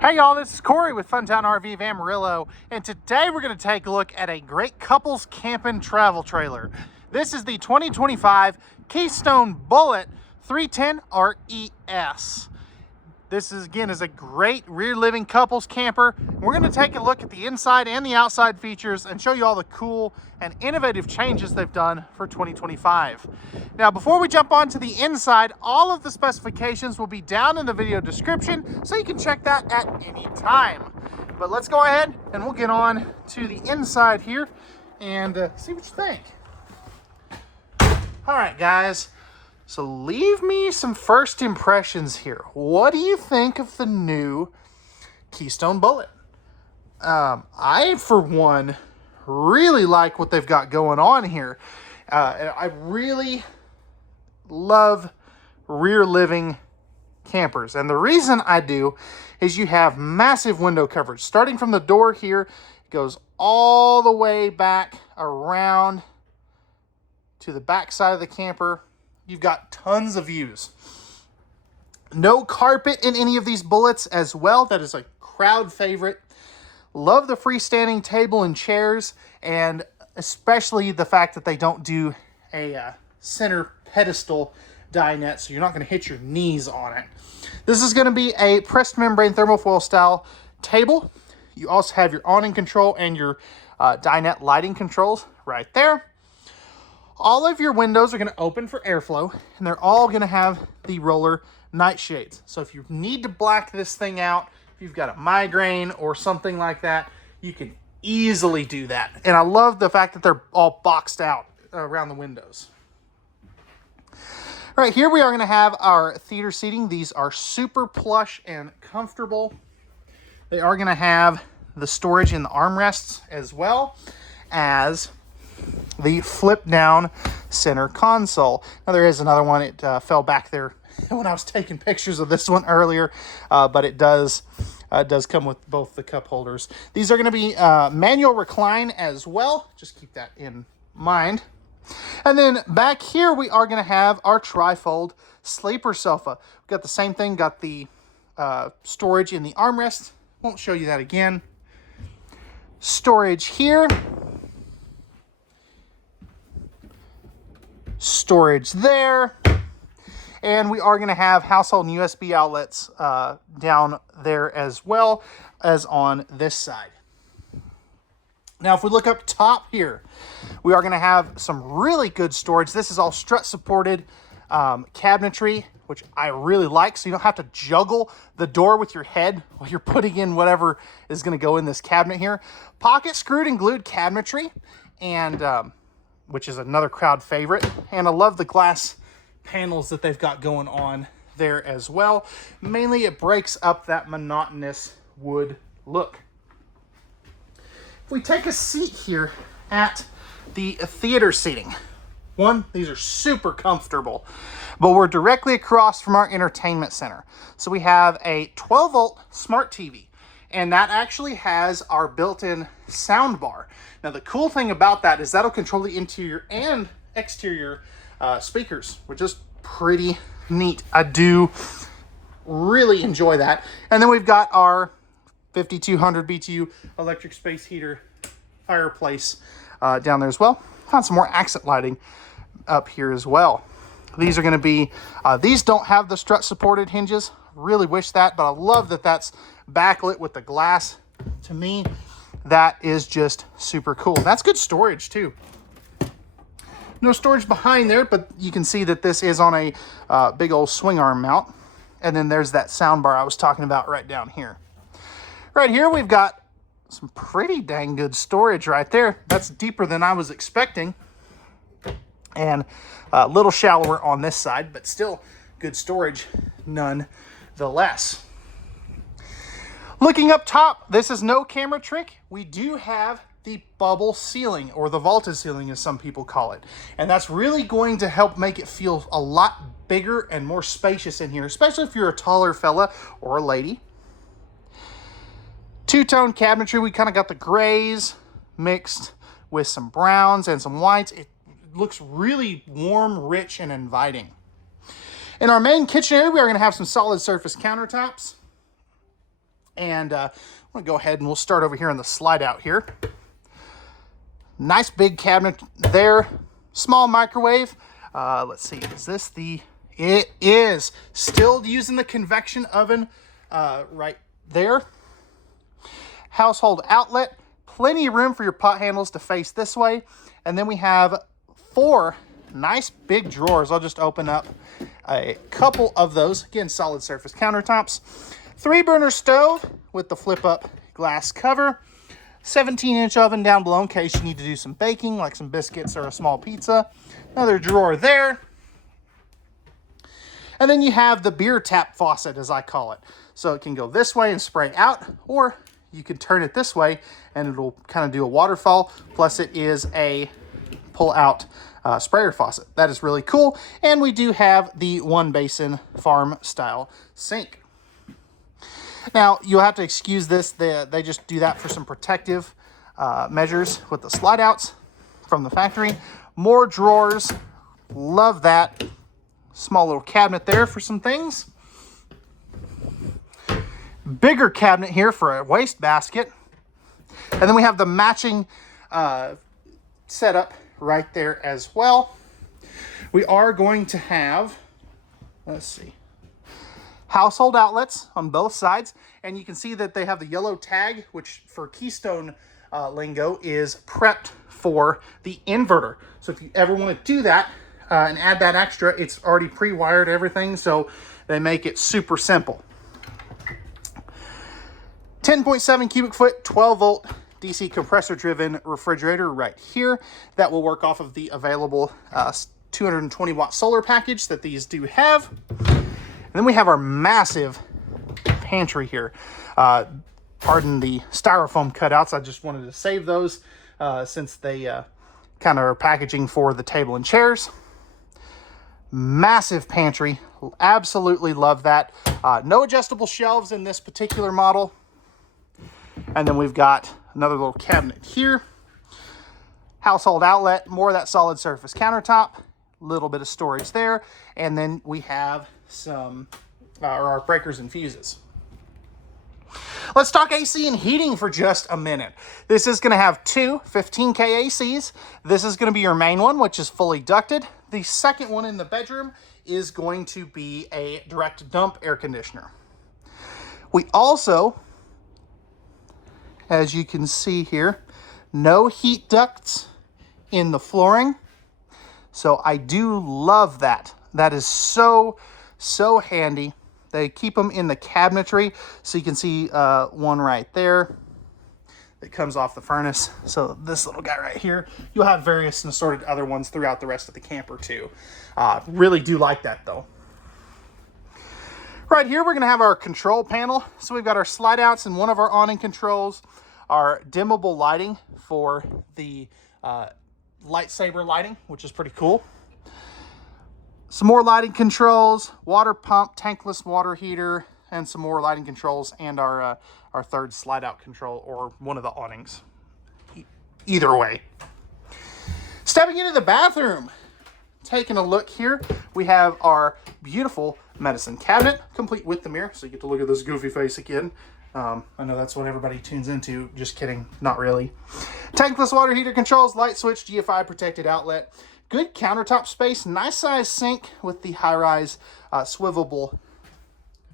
Hey y'all, this is Cory with Fun Town RV of Amarillo, and today we're going to take a look at a great couples camping travel trailer. This is the 2025 Keystone Bullet 310 RES. This is a great rear living couples camper. We're going to take a look at the inside and the outside features and show you all the cool and innovative changes they've done for 2025. Now, before we jump on to the inside, all of the specifications will be down in the video description, so you can check that at any time. But let's go ahead and we'll get on to the inside here and see what you think. All right, guys. So leave me some first impressions here. What do you think of the new Keystone Bullet? I, for one, really like what they've got going on here. And I really love rear living campers. And the reason I do is you have massive window coverage. Starting from the door here, it goes all the way back around to the back side of the camper. You've got tons of views. No carpet in any of these Bullets as well. That is a crowd favorite. Love the freestanding table and chairs, and especially the fact that they don't do a center pedestal dinette, so you're not going to hit your knees on it. This is going to be a pressed membrane thermofoil style table. You also have your awning control and your dinette lighting controls right there. All of your windows are going to open for airflow, and they're all going to have the roller night shades. So if you need to black this thing out, if you've got a migraine or something like that, you can easily do that. And I love the fact that they're all boxed out around the windows. All right, here we are going to have our theater seating. These are super plush and comfortable. They are going to have the storage in the armrests as well as the flip down center console. Now there is another one. It fell back there when I was taking pictures of this one earlier, but it does come with both the cup holders. These are going to be manual recline as well. Just keep that in mind. And then back here we are going to have our trifold sleeper sofa. We've got the same thing. Got the storage in the armrest. Won't show you that again. Storage here. Storage there, and we are going to have household and USB outlets down there as well as on this side. Now, if we look up top here, we are going to have some really good storage. This is all strut supported cabinetry, which I really like, so you don't have to juggle the door with your head while you're putting in whatever is going to go in this cabinet here. Pocket screwed and glued cabinetry, and which is another crowd favorite. And I love the glass panels that they've got going on there as well. Mainly it breaks up that monotonous wood look. If we take a seat here at the theater seating, these are super comfortable, but we're directly across from our entertainment center. So we have a 12-volt smart TV. And that actually has our built-in sound bar. Now, the cool thing about that is that'll control the interior and exterior speakers, which is pretty neat. I do really enjoy that. And then we've got our 5200 BTU electric space heater fireplace down there as well. Found some more accent lighting up here as well. These are going to be, these don't have the strut supported hinges. Really wish that, but I love that that's backlit with the glass. To me, that is just super cool. That's good storage too. No storage behind there, but you can see that this is on a big old swing arm mount. And then there's that sound bar I was talking about right down here. Right here, we've got some pretty dang good storage right there. That's deeper than I was expecting. And a little shallower on this side, but still good storage nonetheless. Looking up top, this is no camera trick. We do have the bubble ceiling, or the vaulted ceiling as some people call it. And that's really going to help make it feel a lot bigger and more spacious in here, especially if you're a taller fella or a lady. Two-tone cabinetry, we kind of got the grays mixed with some browns and some whites. It looks really warm, rich, and inviting. In our main kitchen area, we are going to have some solid surface countertops. And I'm going to go ahead and we'll start over here on the slide out here. Nice big cabinet there. Small microwave. Let's see, is this the... It is. Still using the convection oven right there. Household outlet. Plenty of room for your pot handles to face this way. And then we have 4 nice big drawers. I'll just open up a couple of those. Again, solid surface countertops. 3-burner stove with the flip up glass cover. 17-inch oven down below in case you need to do some baking, like some biscuits or a small pizza. Another drawer there. And then you have the beer tap faucet, as I call it. So it can go this way and spray out, or you can turn it this way and it'll kind of do a waterfall. Plus it is a pull-out sprayer faucet. That is really cool. And we do have the 1-basin farm-style sink. Now, you'll have to excuse this. They just do that for some protective measures with the slide-outs from the factory. More drawers. Love that. Small little cabinet there for some things. Bigger cabinet here for a waste basket. And then we have the matching setup right there as well. We are going to have, let's see, household outlets on both sides. And you can see that they have the yellow tag, which for Keystone lingo is prepped for the inverter. So if you ever want to do that and add that extra, it's already pre-wired everything. So they make it super simple. 10.7 cubic foot, 12 volt DC compressor driven refrigerator right here that will work off of the available 220 watt solar package that these do have. And then we have our massive pantry here. Pardon the styrofoam cutouts. I just wanted to save those since they kind of are packaging for the table and chairs. Massive pantry. Absolutely love that. No adjustable shelves in this particular model. And then we've got another little cabinet here. Household outlet, more of that solid surface countertop. Little bit of storage there. And then we have some our breakers and fuses. Let's talk AC and heating for just a minute. This is going to have 2 15K ACs. This is going to be your main one, which is fully ducted. The second one in the bedroom is going to be a direct dump air conditioner. We also, as you can see here, no heat ducts in the flooring. So I do love that. That is so handy. They keep them in the cabinetry. So you can see one right there that comes off the furnace. So this little guy right here, you'll have various and assorted other ones throughout the rest of the camper too. Really do like that though. Right here, we're gonna have our control panel. So we've got our slide outs and one of our awning controls, our dimmable lighting for the lightsaber lighting, which is pretty cool. Some more lighting controls, water pump, tankless water heater, and some more lighting controls, and our third slide out control, or one of the awnings. Either way. Stepping into the bathroom, taking a look here, we have our beautiful medicine cabinet, complete with the mirror, so you get to look at this goofy face again. I know that's what everybody tunes into. Just kidding, not really. Tankless water heater controls, light switch, GFI protected outlet. Good countertop space, nice size sink with the high-rise swivelable,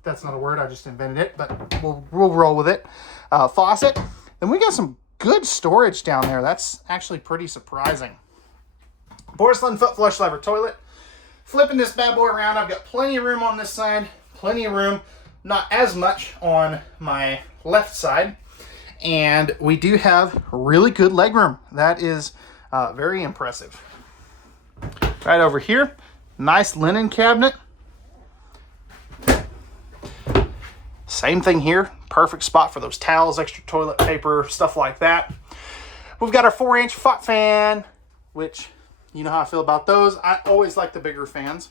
that's not a word, I just invented it, but we'll roll with it, faucet. Then we got some good storage down there. That's actually pretty surprising. Porcelain foot flush lever toilet. Flipping this bad boy around, I've got plenty of room on this side, plenty of room, not as much on my left side. And we do have really good legroom. That is very impressive. Right over here, nice linen cabinet. Same thing here, perfect spot for those towels, extra toilet paper, stuff like that. We've got our 4-inch flat fan, which you know how I feel about those. I always like the bigger fans.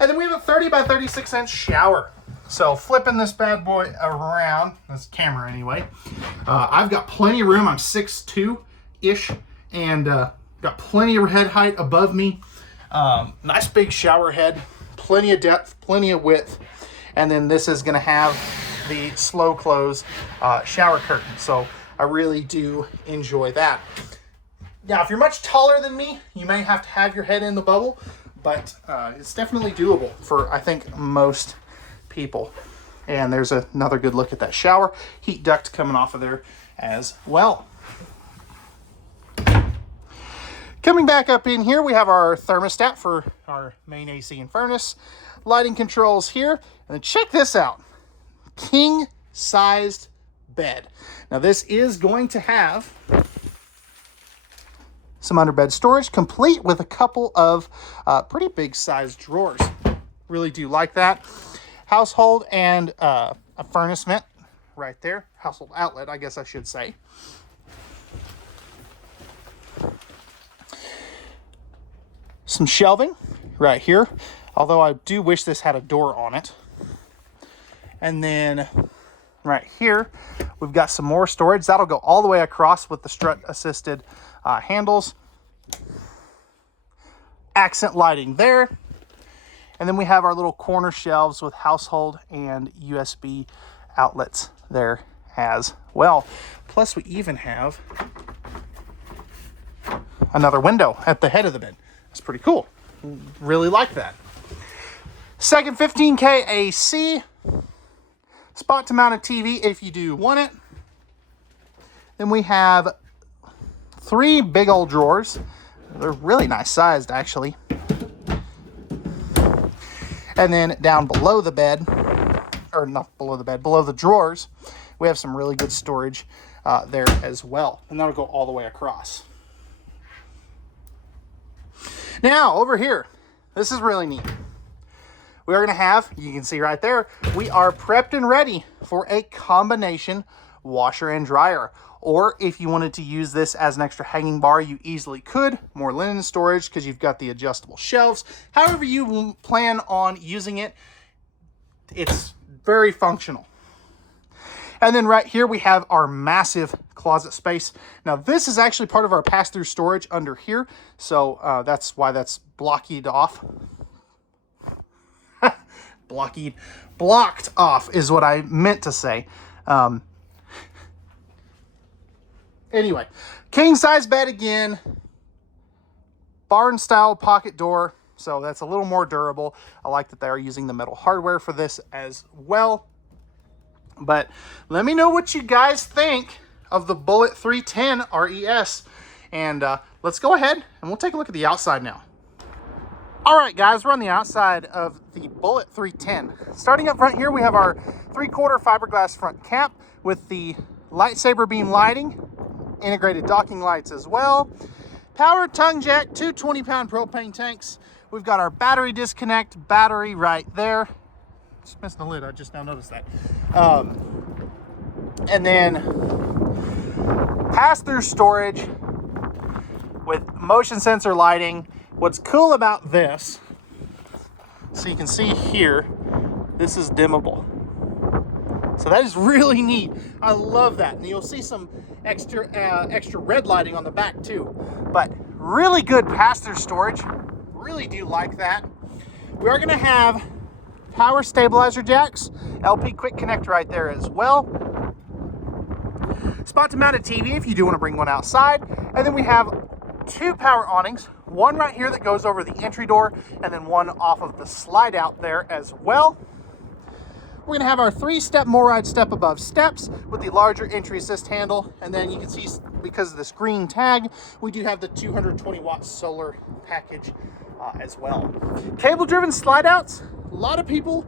And then we have a 30 by 36 inch shower. So flipping this bad boy around, this camera anyway, I've got plenty of room. I'm 6'2"-ish and got plenty of head height above me. Nice big shower head, plenty of depth, plenty of width. And then this is going to have the slow close shower curtain. So I really do enjoy that. Now, if you're much taller than me, you may have to have your head in the bubble, but it's definitely doable for, I think, most people. And there's another good look at that shower. Heat duct coming off of there as well. Coming back up in here, we have our thermostat for our main AC and furnace. Lighting controls here. And then check this out. King-sized bed. Now, this is going to have some underbed storage, complete with a couple of pretty big sized drawers. Really do like that. Household and a furnace vent right there. Household outlet, I guess I should say. Some shelving right here, although I do wish this had a door on it. And then right here, we've got some more storage. That'll go all the way across with the strut assisted handles. Accent lighting there. And then we have our little corner shelves with household and USB outlets there as well. Plus we even have another window at the head of the bed. That's pretty cool. Really like that. Second 15K AC. Spot to mount a TV if you do want it. Then we have 3 big old drawers. They're really nice sized, actually. And then down below the bed, or not below the bed, below the drawers, we have some really good storage there as well. And that'll go all the way across. Now, over here, this is really neat. We are going to have, you can see right there, we are prepped and ready for a combination washer and dryer. Or if you wanted to use this as an extra hanging bar, you easily could. More linen storage because you've got the adjustable shelves. However you plan on using it, it's very functional. And then right here we have our massive closet space. Now this is actually part of our pass-through storage under here. So that's why that's blocked off. Blocked off is what I meant to say. Anyway, king size bed again, barn style pocket door. So that's a little more durable. I like that they are using the metal hardware for this as well. But let me know what you guys think of the Bullet 310 RES. And let's go ahead and we'll take a look at the outside now. All right, guys, we're on the outside of the Bullet 310. Starting up front here, we have our 3/4 fiberglass front cap with the lightsaber beam lighting, integrated docking lights as well. Power tongue jack, 2 20-pound propane tanks. We've got our battery disconnect battery right there. Just missing the lid, I just now noticed that. And then pass-through storage with motion sensor lighting. What's cool about this, so you can see here, this is dimmable. So that is really neat. I love that. And you'll see some extra red lighting on the back too. But really good pass-through storage. Really do like that. We are going to have power stabilizer jacks, LP quick connect right there as well. Spot to mount a TV if you do want to bring one outside. And then we have 2 power awnings. One right here that goes over the entry door, and then one off of the slide out there as well. We're going to have our 3-step MORryde step above steps with the larger entry assist handle. And then you can see, because of this green tag, we do have the 220 watt solar package as well. Cable driven slide outs. A lot of people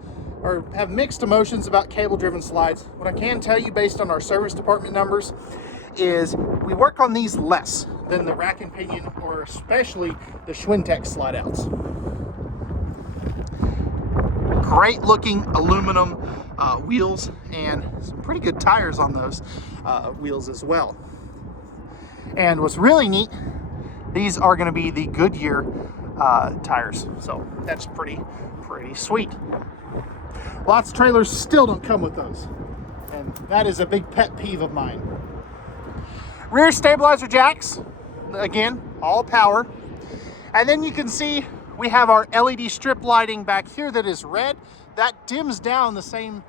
have mixed emotions about cable driven slides. What I can tell you based on our service department numbers is we work on these less than the rack and pinion, or especially the Schwintek slide outs. Great looking aluminum wheels and some pretty good tires on those wheels as well. And what's really neat, these are going to be the Goodyear tires, so that's pretty sweet. Lots of trailers still don't come with those, and that is a big pet peeve of mine. Rear stabilizer jacks, again, all power. And then you can see we have our LED strip lighting back here that is red. That dims down the same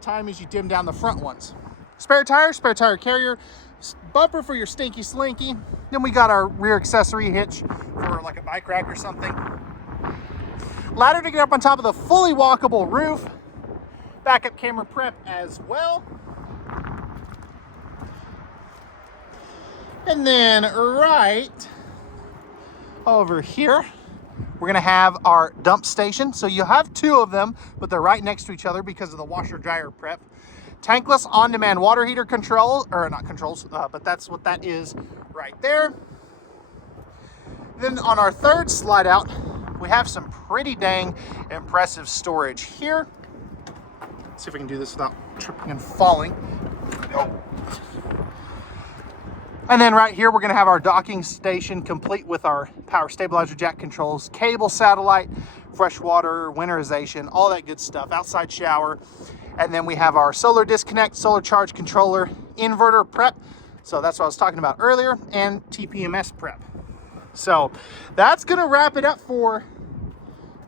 time as you dim down the front ones. Spare tire carrier, bumper for your stinky slinky. Then we got our rear accessory hitch for like a bike rack or something. Ladder to get up on top of the fully walkable roof. Backup camera prep as well. And then right over here, we're gonna have our dump station. So you have two of them, but they're right next to each other because of the washer dryer prep. Tankless on-demand water heater control, or not controls, but that's what that is right there. Then on our third slide out, we have some pretty dang impressive storage here. Let's see if we can do this without tripping and falling. And then right here, we're gonna have our docking station complete with our power stabilizer jack controls, cable satellite, fresh water, winterization, all that good stuff, outside shower. And then we have our solar disconnect, solar charge controller, inverter prep. So that's what I was talking about earlier, and TPMS prep. So that's gonna wrap it up for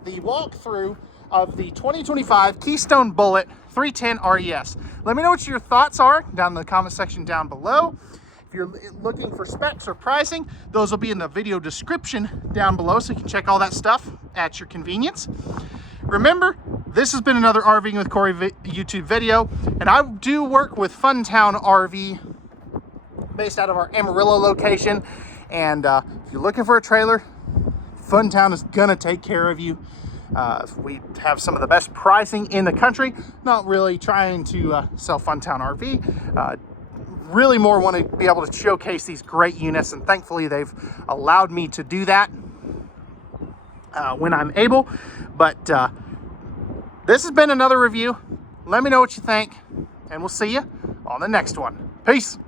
the walkthrough of the 2025 Keystone Bullet 310 RES. Let me know what your thoughts are down in the comment section down below. If you're looking for specs or pricing, those will be in the video description down below, so you can check all that stuff at your convenience. Remember, this has been another RVing with Cory YouTube video, and I do work with Fun Town RV based out of our Amarillo location. And if you're looking for a trailer, Fun Town is gonna take care of you. We have some of the best pricing in the country. Not really trying to sell Fun Town RV. Really more want to be able to showcase these great units, and thankfully they've allowed me to do that when I'm able. But this has been another review. Let me know what you think, and we'll see you on the next one. Peace.